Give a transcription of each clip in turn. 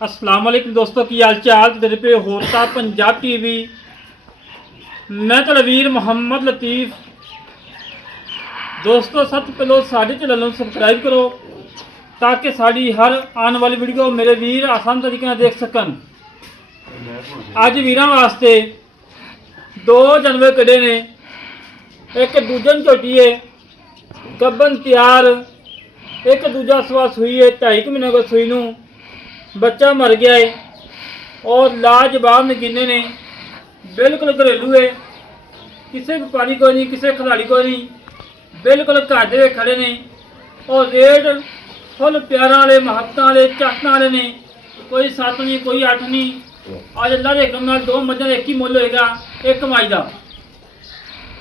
अस्सलाम वालेकुम दोस्तों की हाल चाल तेरे पे होता पंजाब टीवी। मैं तलवीर मोहम्मद लतीफ़। दोस्तों सब पहले साढ़े चैनल को सबसक्राइब करो ताकि साड़ी हर आने वाली वीडियो मेरे वीर आसान तरीके से देख सकन। अज वीर वास्ते दो जानवर कड़े ने, एक दूजन झोटी है गब्बन तैयार, एक दूजा सवा सूई है 2.5 महीने को सूई नूं बच्चा मर गया है और लाजवाब नगीने ने, बिल्कुल घरेलू है, किसी व्यापारी को नहीं, किसी खिलाड़ी को नहीं, बिल्कुल घर दे खड़े ने और रेट फुल प्यार वाले महबत वाले चाहत वाले ने। कोई 7 नहीं कोई 8 नहीं। अज अल्लाह के हुक्म नाल 2 मझां एक ही मुल होएगा, एक कमाई का।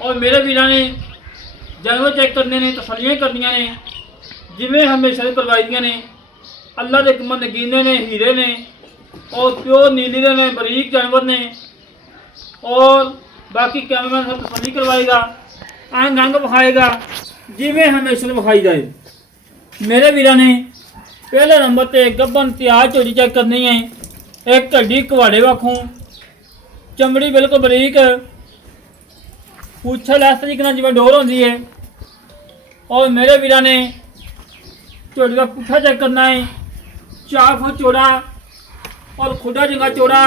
और मेरे वीरां ने जानवर चेक करने ने, तसल्लियां करनियां ने जिवें हमेशा करवाई ने। अल्लाह के हुक्म नगीने ने, हीरे ने और प्योर नीली ने, बरीक जानवर ने। और बाकी कैमरा सब तसल्ली करवाएगा, अंग अंग विखाएगा जिवें हमेशा विखाई जाए। मेरे वीरा ने पहले नंबर पर गब्बन तैयार चोरी चेक करनी है। एक हड्डी कवाड़े वाखों, चमड़ी बिल्कुल बरीक, पूछल इस तरीके नाल जिवें डोर होंदी है। और मेरे वीरा ने चोटी का पुट्ठा चेक करना है। 4 फुट चौड़ा और खुदा जगह चौड़ा,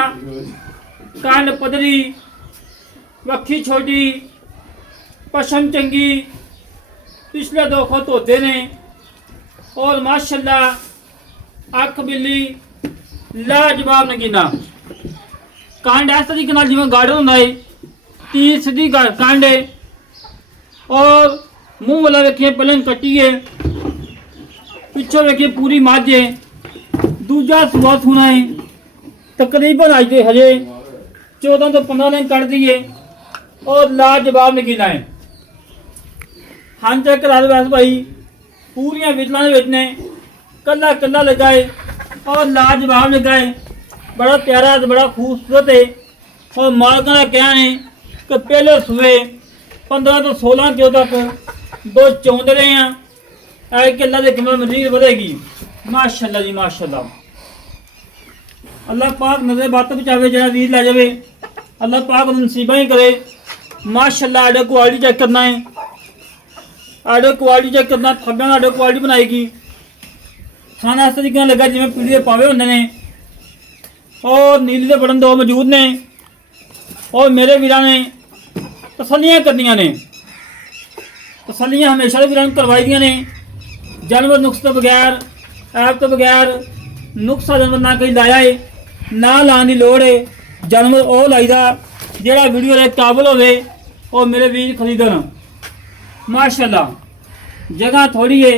कान पदरी, वक्खी छोटी, पशम चंगी, पिछले 2 खुत होते ने और माशाल्लाह अख बिल्ली लाजवाब नगीना। कांड इस तरीके नाल जिवें गार्डन होंदा है, 30 सीधी कांड है और मुंह वाला वेखिए पलन कट्टी है, पिछों वेखिए पूरी मझ है। दूजा सुबह सुना है, तकरीबन आज के हजे 14 तो 15 दिन कट दिए और लाजवाब नगीना है। हाँ चेक करा दो वैसे भाई, पूरिया विचलों ने कला कला लगाए और लाजवाब लगाए, बड़ा प्यारा तो बड़ा खूबसूरत है। और मालकों का कहना है कि पहले सुबह 15 तो 16 किलो तक 2 चौंदड़े हैं। ऐ अल्लाह के कमल मजीद बढ़ेगी माशाल्लाह जी माशाल्लाह। अल्लाह पाक नजर बात बचावे, जरा वीर ला जावे, अल्लाह पाक नसीबा ही करे। माशाल्लाह आडे क्वालिटी चेक करना है, आडे क्वालिटी चेक करना, थब्बे आडे क्वालिटी बनाएगी। खाना इस तरीके लगा जिवें पीढ़ी के पावे होंदे ने और नीली के बटन 2 मौजूद ने। और मेरे वीरां ने तसल्लियां करनियां ने, तसल्लियां हमेशा वीरां ने करवाई दियां ने। जानवर नुक्स तो बगैर, ऐप तो बगैर, नुक्सा जानवर ना कहीं लाया है ना लाने की लोड़ है। जानवर वो लाईदा जोड़ा वीडियो के काबिल होवे और मेरे वीर खरीदन। माशाल्लाह जगह थोड़ी है,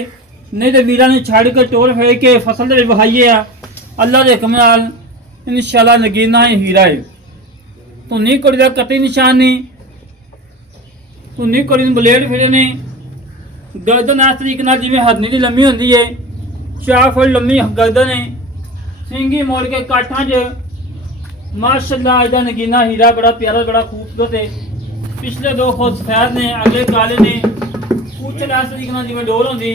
नहीं तो वीरां ने छड़ के टोर फेर के फसल के विखाइए आ। अल्लाह के हुक्म नाल इंशाल्लाह नगीना है, हीरा है। धुनी कुड़ी का कटी निशान नहीं, धुनी कुड़ी ब्लेड फिरे ने। गर्दन इस तरीके नाल जिवें हरनी की लम्मी होंदी है, 4 फुट लम्मी गर्दन है। सिंगी मोड़ के काठा च माशाल्लाह इहदा नगीना हीरा बड़ा प्यारा बड़ा खूबसूरत है। पिछले 2 खुद सफेद ने, अगले काले ने, पूछल इस तरीके नाल जिवें डोर होंदी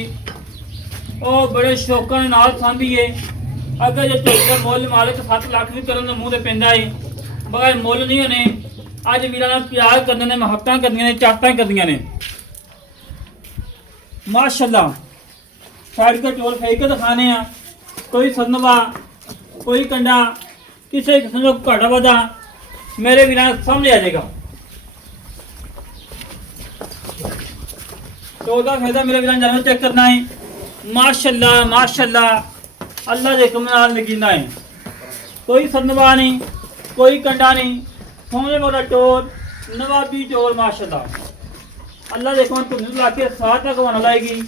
और बड़े शौकों के नाल सांभी है। अगर जो झोटी का मुल मालिक 7 लाख भी करन मूँह ते पैंदा है, मगर मुल नहीं होने। अज वीरां नाल प्यार करने ने, महबतां करदियां ने, चाहतां करदियां ने माशाल्लाह। साइड के टोल फेंक के दिखाने हैं, कोई सदनवा कोई कंडा किसी किस्म का घाटा वाधा मेरे वीरां सामने आ जाएगा। तो उसका फायदा मेरे वीरां जानवर चेक करना है। माशाल्लाह माशाल्लाह अल्लाह के हुक्म नाल नगीना है, कोई सदनवा नहीं कोई कंडा नहीं, सोने वाला टोल नवाबी टोल माशाल्लाह। अल्लाह के हुक्म धुनी ला के साथ तक बना लाएगी।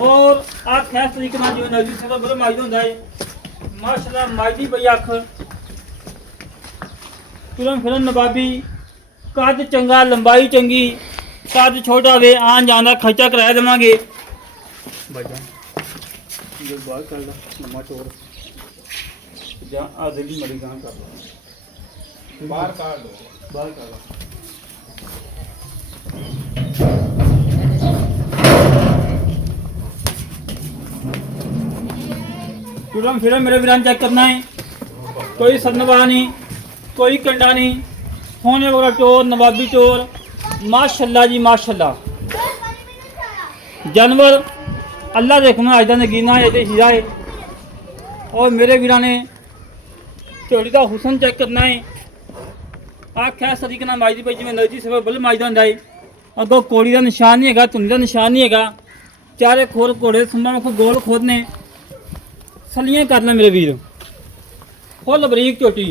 और अख इस तरीके नाल जिवें नजदीक से बड़ा माइज होंदा है माशाल्लाह। माइजी पई अख, तुरम फिरन नवाबी, कद चंगा, लंबाई चंगी, कद छोटा वे आन जान का खर्चा कराया देवांगे। बाहर कर ला नवा चोर जा आधे की मरी गां कर लो, बाहर कर लो, बाहर कर लो। टूटम फिरम मेरे वीरान चेक करना है, कोई सदनवा नहीं, कोई कंडा नहीं, सोने वाला चोर, नवाबी चोर, माशाल्लाह जी माशाल्लाह। जानवर अल्लाह दे हुक्म अज दा नगीना है, हीरा है। और मेरे वीरा ने झोड़ी का हुसन चेक करना है। आख्या सरीक ना माजदी भाई जिमें नजदी सफर बल माजदा होंदा है। अगों कोड़ी का निशान नहीं है, धुंदी का निशान नहीं है। चारे खोर घोड़े सुंबा मुख गोल खोदने सलियां कर ले मेरे वीर। फुल बरीक झोटी,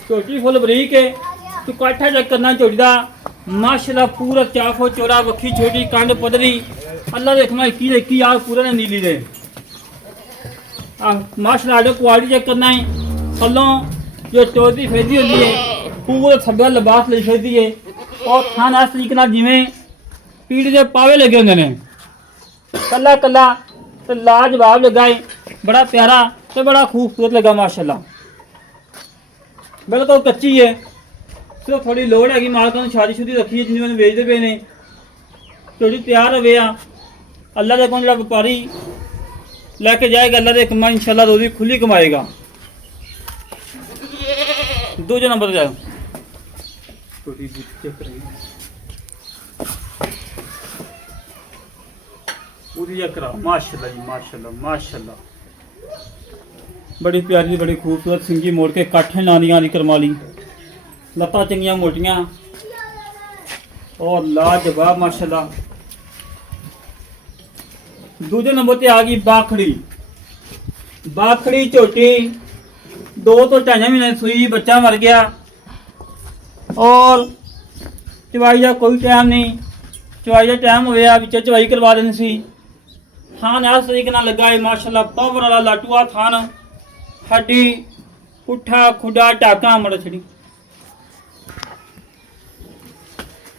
झोटी फुल बरीक है। तू काठा चेक करना झोटी का माशाल्लाह पूरा चाफो चौड़ा, वक्खी छोटी, कंड पदरी, अल्लाह दे हुक्म इक्की दे इक्की आग पूरे ने नीली दे। माशाल्लाह क्वालिटी चेक करना है। थल्लों जो चौथी फेदी होती है पूरा थब्बा लिबास ले फेदी है। और खाना इस तरीके नाल जिवें पीढ़ी के पावे लगे होंगे ने, कला कला तो लाजवाब लगा है, बड़ा प्यारा तो बड़ा खूबसूरत लगा माशाल्लाह। बिल्कुल कच्ची है, सिर्फ थोड़ी लोड़ हैगी मालकां ने शादी शुदी रखी है जिन्हें मैंने बेचते पे ने। थोड़ी तैयार हो गया अल्लाह दे कोल, जो व्यापारी लैके जाएगा अल्लाह दे कमा इंशाल्लाह रोजी खुली कमाएगा। दूजे नंबर जाओ, माशाल्लाह जी माशाल्लाह माशाल्लाह। बड़ी प्यारी बड़ी खूबसूरत सिंगी मोड़ के काठे नानियां दी करमाली, लत्तां चंगियां मोटियां और लाजवाब माशाल्लाह। दूजे नंबर पे आ गई बाखड़ी। बाखड़ी झोटी 2 तो 2.5 महीने सुई, बच्चा मर गया और चवाई का कोई टाइम नहीं। चवाई का टाइम हो गया, बिच चवाई करवा देनी सी। थान इस तरीके नाल लगा है माशाल्लाह, पावर वाला लाटूआ थान, हड्डी पुट्ठा खुडा टाका मड़ छड़ी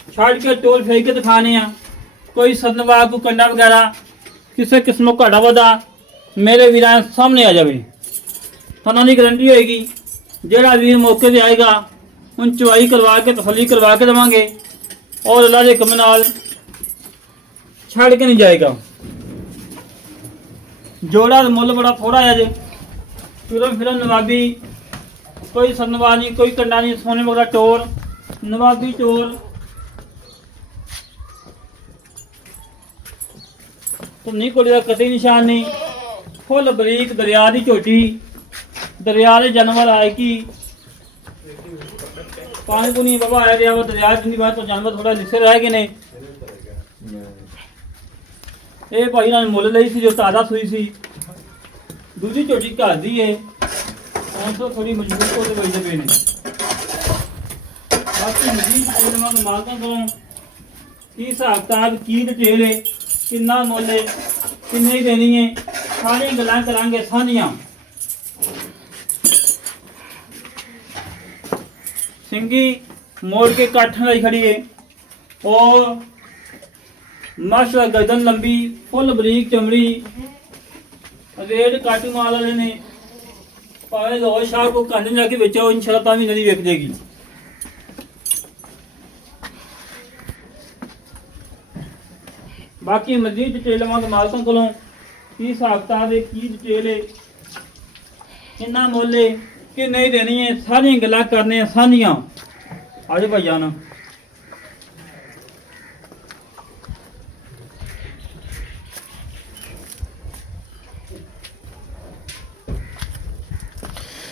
छड़ के टोल फेंक के दिखाने आ। कोई सदनवा को कंडा वगैरह किसी किस्म का घाटा वाधा मेरे वीरां सामने आ जाए। थाना की गारंटी होएगी, जेड़ा वीर मौके पर आएगा उन चवाई करवा के तसली करवा के देवांगे और अल्लाह के हुक्म नाल छड़ के नहीं जाएगा। जोड़ा मुल बड़ा थोड़ा है जे, फिरम फिरम नवाबी, कोई सदनवा नहीं, कोई कंडा नहीं, सोने वाला चोर, नवाबी चोर। धुन्नी कोड़ी का कतई निशान नहीं, फुल बरीक दरिया की झोटी, दरिया के जानवर आए कि पानी पुनी बाबा आया गया वो दरिया जिंदी बात तो जानवर थोड़ा लिसे रह गए ने। ये भाई ने मुल ली सी जो ताज़ा सुई सी। दूसरी झोटी घर दी है, हम तो थोड़ी मजबूत होते बजते पे ने। बाकी मजीद मालकां कोलों की हिसाब किताब की डिटेल है, किन्ना मुल है, किन्नी देनी है, सारी गल्लां करांगे सांझियां। सिंगी मोड़ के काठन लाई खड़ी है और माशाल्लाह गर्दन लंबी, फुल बरीक चमड़ी, रेड काटू माल वाले ने भावे लाहौर शाह को कंध जाके बेचो इंशाल्लाह तां भी नदी वेख देगी। बाकी मजीद डिटेल लवांगे मालकों कोलों की हिसाब किताब है, की डिटेल है, किन्ना मुल है, कि नहीं देनी है, सारी गल्लां करने साझियां। आज भाई जान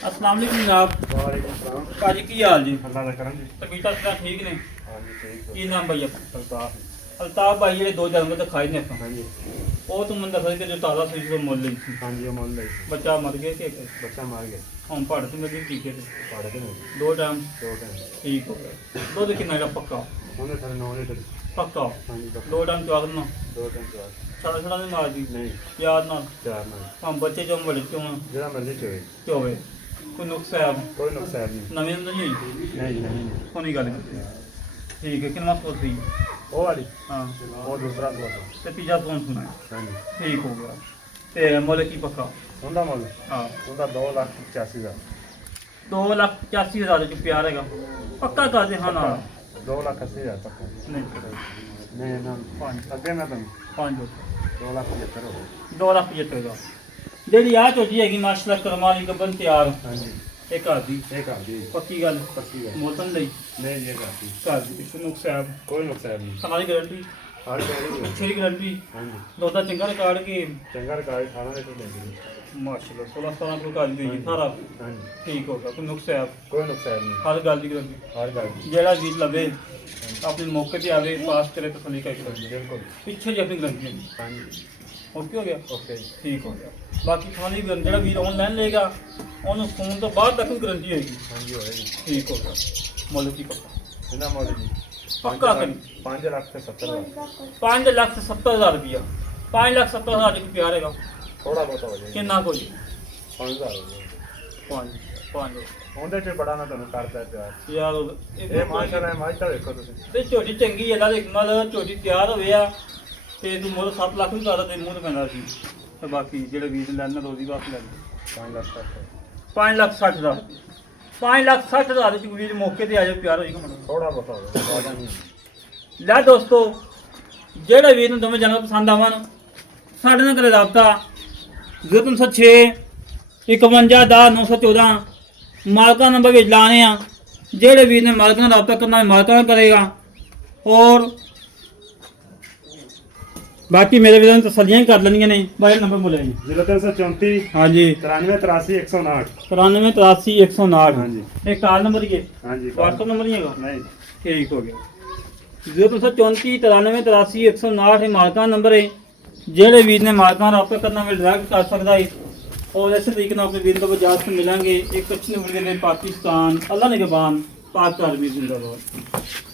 अस्सलाम वालेकुम जनाब। भाजी की हाल जी? तबीयत ठीक ने? की नाम भाई अपना? अल्ताफ भाई ये 2 जानवर दिखाए ने ਆਪਾਂ। ਉਹ ਤੂੰ ਮੈਨੂੰ ਦੱਸ ਕਿ ਜੋ ਤਾਜ਼ਾ ਸੀ ਉਹ ਮੁੱਲ ਲਈ ਸੀ। ਹਾਂਜੀ ਮੁੱਲ ਲਈ ਸੀ। ਬੱਚਾ ਮਰ ਗਿਆ ਕਿ ਬੱਚਾ ਮਰ ਗਿਆ। ਹੁਣ ਪੜ ਤੂੰ ਲੱਗੀ ਟੀਕੇ ਤੇ ਪੜ ਕੇ 2 ਟਾਈਮ ਠੀਕ ਹੋ ਗਿਆ। ਦੁੱਧ ਕਿੰਨਾ ਦਾ ਪੱਕਾ? ਉਹਨੇ 9 ਲੀਟਰ ਪੱਕਾ। ਹਾਂਜੀ 2 ਟਾਈਮ ਚਵਾ ਦੇਣਾ। 2 ਟਾਈਮ ਚਵਾ ਛੜਾ ਛੜਾ ਨਹੀਂ ਮਾਰਦੀ? ਨਹੀਂ ਯਾਦ ਨਾਲ 4 ਨਾਲ। ਹਾਂ ਬੱਚੇ ਜੋ ਬੜੇ ਕਿਉਂ ਜਿਹੜਾ ਮਰਜ਼ੀ ਚੋਵੇ ਕੋਈ ਨੁਕਸ ਹੈ? ਕੋਈ ਨੁਕਸ ਹੈ ਨਹੀਂ। ਨਵੀਂ ਨਹੀਂ? ਨਹੀਂ ਕੋਣੀ ਗੱਲ ਕੀਤੀ ठीक है। कितना सोच रही वो वाली? हाँ वो दूसरा तो तीजा कौन सुना है? ठीक हो गया। ते मोल की पक्का उनका मोल? हाँ उनका 2,85,000। 2,85,000 जो प्यार है पक्का कर दे। हाँ ना 2,80,000 पक्का नहीं ना 5 अगे ना तुम 5 2,75,000 2,75,000 ਜਿਹੜੀ ਆ ਝੋਟੀ ਹੈਗੀ ਮਾਸ਼ਾਅੱਲਾ ਕਰਮਾਂ ਦੀ ਗੱਬਨ ਤਿਆਰ ਹਾਂਜੀ ਇਹ ਘਰ ਦੀ ਇਹ ਘਰ ਦੀ ਪੱਕੀ ਗੱਲ ਪੱਕੀ ਗੱਲ ਮੋਤਨ ਲਈ ਨਹੀਂ ਜੀ, ਇਹ ਘਰ ਦੀ ਘਰ ਦੀ ਇਸ ਨੂੰ ਸਾਹਿਬ ਕੋਈ ਨੁਕਸਾਨ ਨਹੀਂ। ਸਾਡੀ ਗਾਰੰਟੀ ਹਰ ਕੋਈ ਅੱਛੀ ਗਾਰੰਟੀ ਹਾਂਜੀ ਦੋਦਾ ਚੰਗਾ ਰਿਕਾਰਡ ਕੇ ਚੰਗਾ ਰਿਕਾਰਡ ਖਾਣਾ ਦੇ ਤੋਂ ਦੇ ਦਿਓ। ਮਾਸ਼ਾਅੱਲਾ 16 17 ਕਿਲੋ ਘਰ ਦੀ ਹੋਈ ਸਾਰਾ ਹਾਂਜੀ ਠੀਕ ਹੋਗਾ ਕੋਈ ਨੁਕਸ ਹੈ ਕੋਈ ਨੁਕਸਾਨ ਨਹੀਂ। ਹਰ ਗੱਲ ਦੀ ਗਾਰੰਟੀ ਹਰ ਗੱਲ ਦੀ ਜਿਹੜਾ ਵੀ ਲਵੇ ਆਪਣੇ ਮੌਕੇ ਤੇ ਆਵੇ ਪਾਸ ਕਰੇ ਤਾਂ ਤਸੱਲੀ ਕਰਕੇ ਲਵੇ। ਬਿਲਕੁਲ ਪਿੱਛੇ ਜੀ ਆਪਣੀ ਗਾਰੰਟੀ ਹੈ ਹਾਂਜੀ ਓਕੇ ਹੋ ਗਿਆ ਓਕੇ ਠੀਕ ਹੋ ਗਿਆ ਬਾਕੀ ਖਾਲੀ ਵੀ ਜਿਹੜਾ ਵੀਰ ਆਨਲਾਈਨ ਲਏਗਾ ਉਹਨੂੰ ਫੋਨ ਤੋਂ ਬਾਅਦ ਤੱਕ ਗਾਰੰਟੀ ਹੋਏਗੀ ਹਾਂਜੀ ਹੋਏਗੀ। ਠੀਕ ਹੋ ਗਿਆ ਮੁੱਲ ਕੀ ਪੱਕਾ ਇਹਨਾਂ ਮੋਡਲ ਜੀ ਪੱਕਾ ਕਰੀ 5 ਲੱਖ ਤੇ 70 ਹਜ਼ਾਰ 5,70,000 ਰੁਪਇਆ 5,70,000 ਚ ਕੋਈ ਪਿਆਰ ਹੈਗਾ ਥੋੜਾ ਬਹੁਤ ਹੋ ਜਾਏਗਾ। ਕਿੰਨਾ ਕੋਈ 5000 ਹੋ ਜਾਏਗਾ। 5 ਉਹਦੇ ਚ ਬੜਾ ਨਾ ਤੁਹਾਨੂੰ ਕਰਦਾ ਪਿਆਰ। ਯਾਰ ਇਹ ਮਾਸ਼ਾਅੱਲਾ ਮਾਝ ਤਾਂ ਵੇਖੋ ਤੁਸੀਂ। ਤੇ ਝੋਟੀ ਚੰਗੀ ਹੈ ਨਾਲ ਇੱਕ ਨਾਲ ਝੋਟੀ ਤਿਆਰ ਹੋਵੇ ਆ ਤੇ ਤੂੰ ਮੁੱਲ 7 ਲੱਖ ਵੀ ਕਰ ਦੇ ਮੂੰਹ ਤੇ ਪੈਂਦਾ ਸੀ ਤੇ ਬਾਕੀ ਜਿਹੜੇ ਵੀਰ ਲੈਣਾ ਰੋਜ਼ੀ ਵਾਪਸ ਲੈ ਲਓ 5 ਲੱਖ ਤੱਕ 5,60,000 5,60,000 ਚ ਵੀਰ ਮੌਕੇ ਤੇ ਆ ਜਾਓ ਪਿਆਰ ਹੋਏਗਾ ਮਨ ਥੋੜਾ ਬਹੁਤ ਹੋ ਜਾਏਗਾ, ਜ਼ਿਆਦਾ ਨਹੀਂ। ਲੈ ਦੋਸਤੋ ਜਿਹੜੇ ਵੀਰ ਨੂੰ ਦੋਵੇਂ ਜਾਨਵਰ ਪਸੰਦ ਆਵਣ ਸਾਡੇ ਨਾਲ ਕਰੇ ਰਾਬਤਾ 0306 51 10 914 ਮਾਲਕਾਂ ਨੰਬਰ ਵਿੱਚ ਲਾਣੇ ਆ ਜਿਹੜੇ ਵੀਰ ਨੇ ਮਾਲਕਾਂ ਨਾਲ ਰਾਬਤਾ ਕਰਨਾ ਹੈ ਮਾਲਕਾਂ ਨਾਲ ਕਰੇਗਾ ਔਰ ਬਾਕੀ ਮੇਰੇ ਵੀਰਾਂ ਨੂੰ ਤਸੱਲੀਆਂ ਹੀ ਕਰ ਲੈਣੀਆਂ ਨੇ ਬਾਈ ਨੰਬਰ ਬੋਲਿਆ ਜੀ 0334 ਹਾਂਜੀ 93 83 159 93 83 159 ਹਾਂਜੀ ਇਹ ਕਾਲ ਨੰਬਰ ਹੀ ਹੈ ਹਾਂਜੀ WhatsApp ਨੰਬਰ ਨਹੀਂ ਹੈਗਾ ਨਹੀਂ ਠੀਕ ਹੋ ਗਿਆ 0334 93 83 159 ਇਹ ਮਾਲਕਾਂ ਦਾ ਨੰਬਰ ਹੈ ਜਿਹੜੇ ਵੀਰ ਨੇ ਮਾਲਕਾਂ ਨਾਲ ਰਾਬਤਾ ਕਰਨਾ ਵੇ ਡਾਇਰੈਕਟ ਕਰ ਸਕਦਾ ਹੈ और ऐसे तरीके से अपने वीर को बजाज से मिलेंगे एक अच्छी नंबर के लिए पाकिस्तान अल्लाह ने के बान पाक आर्मी जिंदाबाद।